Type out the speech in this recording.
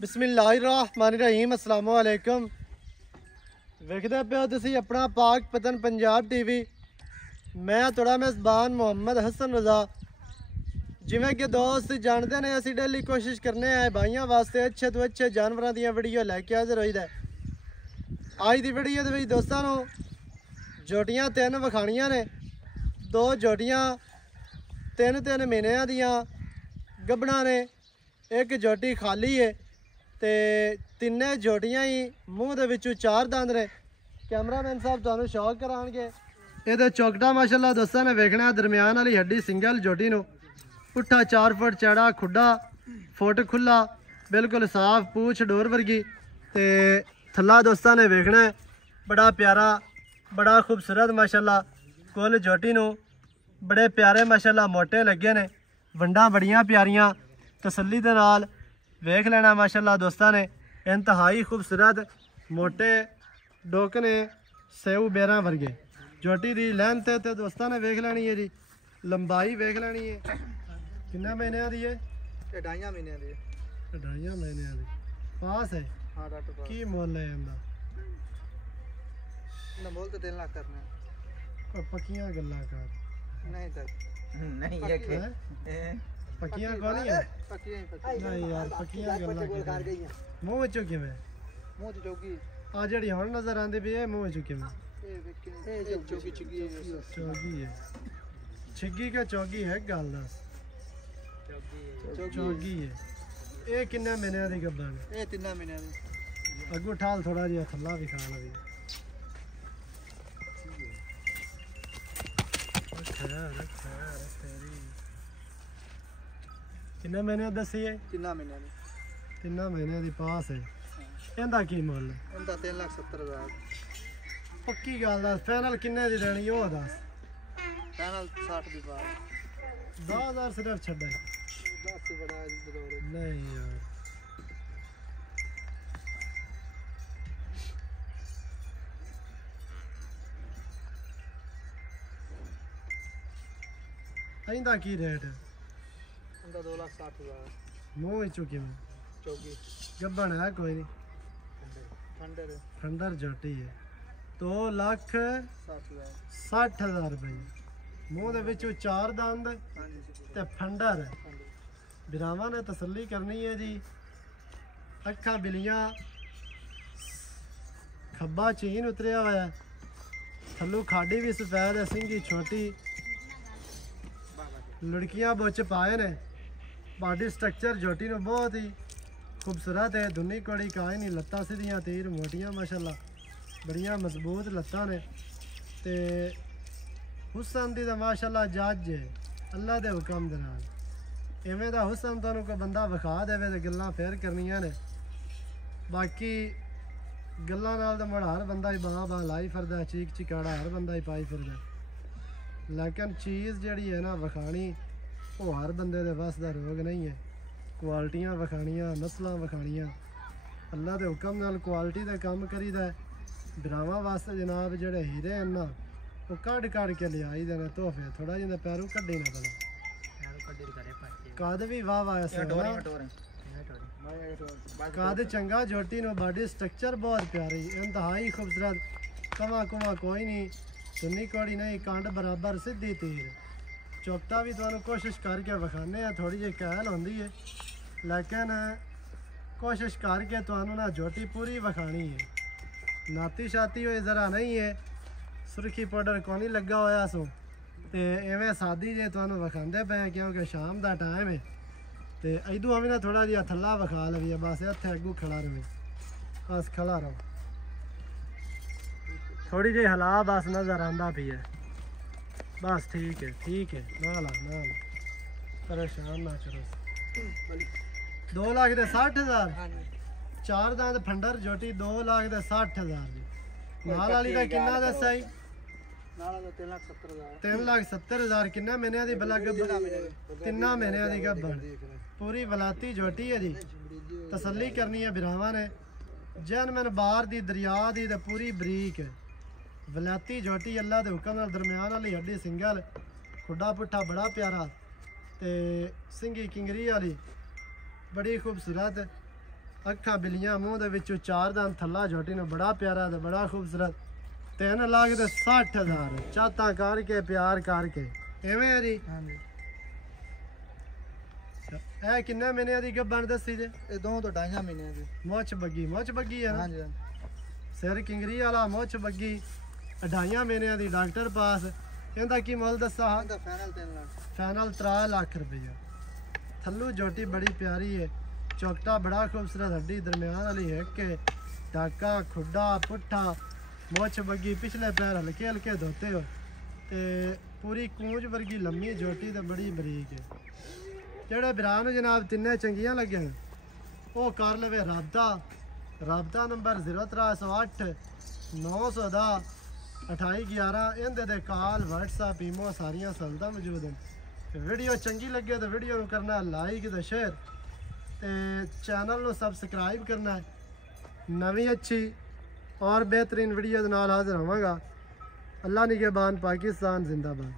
बिस्मिल्लाहिर्रहमानिर्रहीम अस्सलाम वालेकुम। वेखदे पे हो तुसी अपना पाक पतन पंजाब टीवी। मैं थोड़ा मेज़बान मोहम्मद हसन रज़ा। जिमें कि दोस्त जानते ने असी डेली कोशिश करने आए भाइयों वास्ते अच्छे तो अच्छे जानवरों दी वीडियो लैके हाजिर होईदा। अज की वीडियो दे दोस्तों जोटियां तीन विखाणियां ने, दो जोटियां तीन तीन महीनों दियां गब्बना ने, एक जोटी खाली है ते तिन्ने जोटियां ही मूँह दे विचों चार दंद ने। कैमरामैन साहब तुहानूं शौक करांगे। ये चौकटा माशाल्लाह दोस्तों ने वेखना दरम्यान वाली हड्डी सिंगल जोटी नूं, पुट्ठा 4 फुट चौड़ा खुड्डा, फुट खुला, बिल्कुल साफ पूछ डोर वर्गी ते थल्ला दोस्तों ने वेखना बड़ा प्यारा बड़ा खूबसूरत माशाल्लाह कुल जोटी नूं बड़े प्यारे माशाल्लाह मोटे लगे ने, वंडा बड़ियां प्यारियां तसल्ली दे नाल वेख लेना माशाल्लाह दोस्तों ने। इंतहाई खूबसूरत मोटे डोक ने सेऊ बेरां वर्गे। जोटी दी लेंथ ते दोस्तों ने वेख लेनी है जी, लंबाई वेख लेनी है। किन्ने महीने दी है? 2.5 महीने दी। 2.5 महीने दी पास है। हाँ डॉक्टर पास। की मुल है इंदा? ना बोल तो 3 लाख करना कोई पक्कियां गल्लां कर। नहीं तक नहीं पक्की है हैं? पक्कियां कौन है? पक्की नहीं पक्की नहीं यार पक्कियां गल्लां कर गई है मुंह विचों किवें? मुंह तो चौकी आ जेड़ी हुण नजर आंदी पई है मुंह विचों किवें? ये चौकी चिगी चौगी है। छिग्गी का चौगी है गल दस। चौगी है। ये किन्ने महीने दी गब्बन है? ये 3 महीने दी। अगू ठाल थोड़ा जिहा थल्ला भी खाना दी। खैर तेरी किन्ने महीने दसी है? 3 महीने दी। 3 महीने दी पास है। इंदा की मुल है? उनका 3,70,000। पक्की गल दस फाइनल किन्ने दी देनी ओह दस। फाइनल 60 दी बात। 10,000 सिर्फ छड्डा 10 से बड़ा जरूर नहीं यार। इंदा की रेट है? उनका 2,60,000। मूँह विचों किवें? चौकी गब्बन है कोई नहीं, फंडर फंडर जोटी है। 2,60,000 60,000। रुपये। मूँह दे विचों चार दंद हाँ जी ते फंडर है। बिरावां ने तसल्ली करनी है जी। अखा बिलियां, खब्बा चीन उतरिया हुआ है, थल्लू खाडी भी सफेद है, सिंगी छोटी, लड़कियां बुच पाए ने। बॉडी स्ट्रक्चर जोटी ने बहुत ही खूबसूरत है। दुनी कौड़ी काई नहीं, लत्तां सीधियां तीर मोटियां माशाल्लाह, बड़ियां मजबूत लत्तां ने ते हुसन दी तो माशाल्लाह जज है अल्लाह दे हुक्म दे नाल। इवें दा हुसन तुहानूं कोई बंदा विखा देवे ते गल्लां फेर करनियां ने। बाकी गल्लां नाल तो मुड़ हर बंदा ही बां बां लाई फिरदा, चीक चिकाड़ा हर बंदा ही पाई फिरदा, लेकिन चीज़ जिहड़ी है ना विखाणी वो हर बंदे दे बस दा रोग नहीं है। क्वालिटियां विखाणियां, नस्लां विखाणियां, अल्लाह दे हुक्म नाल क्वालिटी दा काम करीदा है। बिरावां वास्ते जनाब जेह्ड़े हीरे हैं ना वो कड़ के लियाई दे ने तोहफे, थोड़ा जिहा पैरों कड्डी ना पड़ा। कद भी वाह वाह ऐसा कद चंगा जोटी नो, बॉडी स्ट्रक्चर बहुत प्यारी, इंतहाई खूबसूरत, कमा कुमा कोई नहीं, सुन्नी कौड़ी नहीं, कंड बराबर सीधी तीर। चौकटा भी तुहानूं कोशिश करके विखाने हैं, थोड़ी जी कहल होंदी है लेकिन कोशिश करके तुहानूं ना जोटी पूरी विखानी है। नाती शाती होए ज़रा नहीं है, सुरखी पाउडर को नहीं लगा होया सो ते इवें सादी जे तुहानूं विखांदे पे क्योंकि शाम का टाइम है। तो इदू अभी ना थोड़ा जिहा थल्ला विखा लवीए, बस इत्थे अगू खड़ा रहे, बस खड़ा रहो, थोड़ी जी हला बस नज़र आंदा पी है, बस ठीक है ना ला परेशान ना करो। 2,60,000 हाँ जी। चार दंद फंडर जोटी 2,60,000 जी। नाल वाली का किन्ना दस्सा जी? नाला तो 3,70,000। 3,70,000 किन्ने महीने दी भला गब्बन? 3 महीने दी गब्बन, पूरी वलाती जोटी है जी। तसल्ली करनी है बिरावां ने, जैन मैन बार दी दरिया दी ते पूरी बरीक वलाती जोटी, अल्लाह दे हुक्म नाल दरम्यान वाली हड्डी सिंगल, खुड्डा पुट्ठा बड़ा प्यारा ते सिंगी किंगरी वाली बड़ी खूबसूरत ਅੱਖਾਂ ਬਿਲੀਆਂ ਮੂੰਹ ਦੇ ਵਿੱਚੋਂ ਚਾਰ ਦੰਦ ਥੱਲਾ ਝੋਟੀ ਨੂੰ ਬੜਾ ਪਿਆਰਾ ਤੇ ਬੜਾ ਖੂਬਸੂਰਤ 3 ਲੱਖ ਤੇ 60,000 ਚਾਤਾਂ ਕਰਕੇ ਪਿਆਰ ਕਰਕੇ ਐਵੇਂ ਹੈ ਜੀ ਹਾਂਜੀ ਇਹ ਕਿੰਨੇ ਮਹੀਨਿਆਂ ਦੀ ਗੱਭਣ ਦੱਸੀ ਜੇ ਇਹ ਦੋ ਤੋਂ 2.5 ਮਹੀਨਿਆਂ ਦੀ ਮੁੱਛ ਬੱਗੀ ਹੈ ਨਾ ਹਾਂਜੀ ਸਿਰ ਕਿੰਗਰੀ ਵਾਲਾ ਮੁੱਛ ਬੱਗੀ 2.5 ਮਹੀਨਿਆਂ ਦੀ ਡਾਕਟਰ ਪਾਸ ਇਹਦਾ ਕੀ ਮੁੱਲ ਦੱਸਾ ਇਹਦਾ ਫਾਈਨਲ 3 ਲੱਖ ਫਾਈਨਲ 3 ਲੱਖ ਰੁਪਈਆ ਥੱਲੂ ਝੋਟੀ ਬੜੀ ਪਿਆਰੀ ਹੈ ਚੌਕਟਾ ਬੜਾ ਖੂਬਸੂਰਤ ਹੱਡੀ ਦਰਮਿਆਨ ਵਾਲੀ ਹੈ ਕਿ ਟਾਕਾ ਖੁੱਡਾ ਪੁੱਠਾ ਮੁੱਛ ਬੱਗੀ ਪਿਛਲੇ ਪੈਰ ਹਲਕੇ ਹਲਕੇ ਧੋਤੇ ਹੋ ਤੇ ਪੂਰੀ ਕੂੰਜ ਵਰਗੀ ਲੰਮੀ ਝੋਟੀ ਤੇ ਬੜੀ ਬਰੀਕ ਹੈ ਜਿਹੜੇ ਬਿਰਾਂ ਨੂੰ ਜਨਾਬ ਤਿੰਨੇ ਚੰਗੀਆਂ ਲੱਗਣ ਉਹ ਕਰ ਲਵੇ ਰਾਬਤਾ ਨੰਬਰ 0308 910 2811 ਇਹਦੇ ਤੇ ਕਾਲ WhatsApp ਈਮੋ ਸਾਰੀਆਂ ਸਹੂਲਤਾਂ ਮੌਜੂਦ ਹਨ ਤੇ ਵੀਡੀਓ ਚੰਗੀ ਲੱਗੇ ਤਾਂ ਵੀਡੀਓ ਨੂੰ ਕਰਨਾ ਲਾਈਕ ਤੇ ਸ਼ੇਅਰ ਤੇ ਚੈਨਲ ਨੂੰ ਸਬਸਕ੍ਰਾਈਬ ਕਰਨਾ ਹੈ ਨਵੀਂ ਅੱਛੀ और बेहतरीन वीडियो ਦੇ ਨਾਲ ਹਾਜ਼ਰ ਹੋਵਾਂਗਾ ਅੱਲਾ ਨਿਗਹਿਬਾਨ ਪਾਕਿस्तान जिंदाबाद।